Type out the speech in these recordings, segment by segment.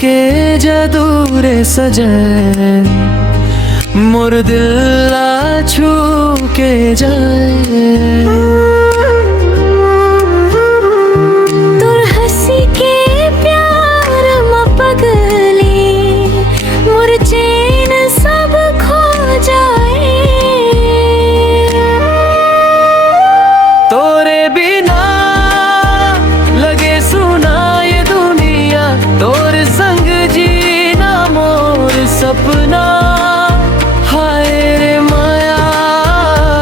के जदूरे सजन मोर दिल छू के जाए। तोर हंसी के प्यार में पगली मोर चैन सब खो जाए। तोरे बिना लगे सुना ये दुनिया, तोर संग जीना मोर सपना। हाय रे माया,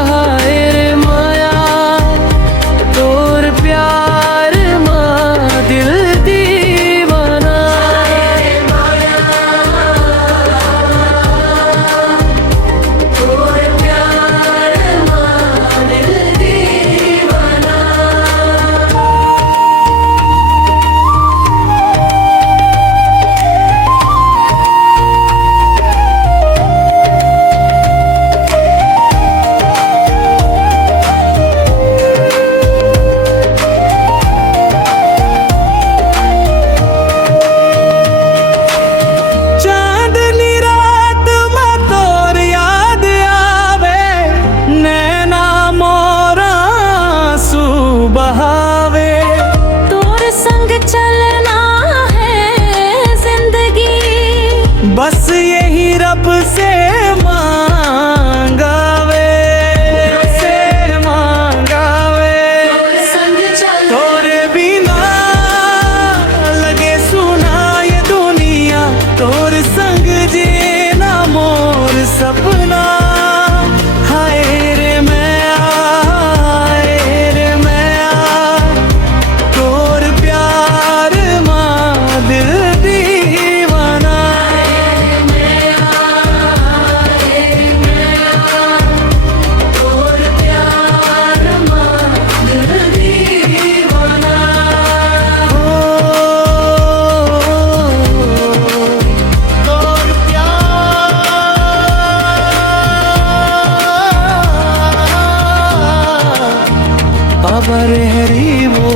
हाय रे माया, तोर प्यार माँ दिल दीवाना। तोर प्यार माँ दिल दीवाना। चांदनी रात में तोर याद आवे, नैना मोरा आंसू बहावे। तोर संग चलना है जिंदगी, बस यही रब से मांगावे, से मांगावे। तोरे बिना लगे सुना ये दुनिया, तोर संग जीना मोर सपना। हाय रे मैया, हाय रे मैया, तोर प्यार माँ दिल दीवाना। तोर प्यार माँ दिल दीवाना। तोर प्यार अबर हरी वो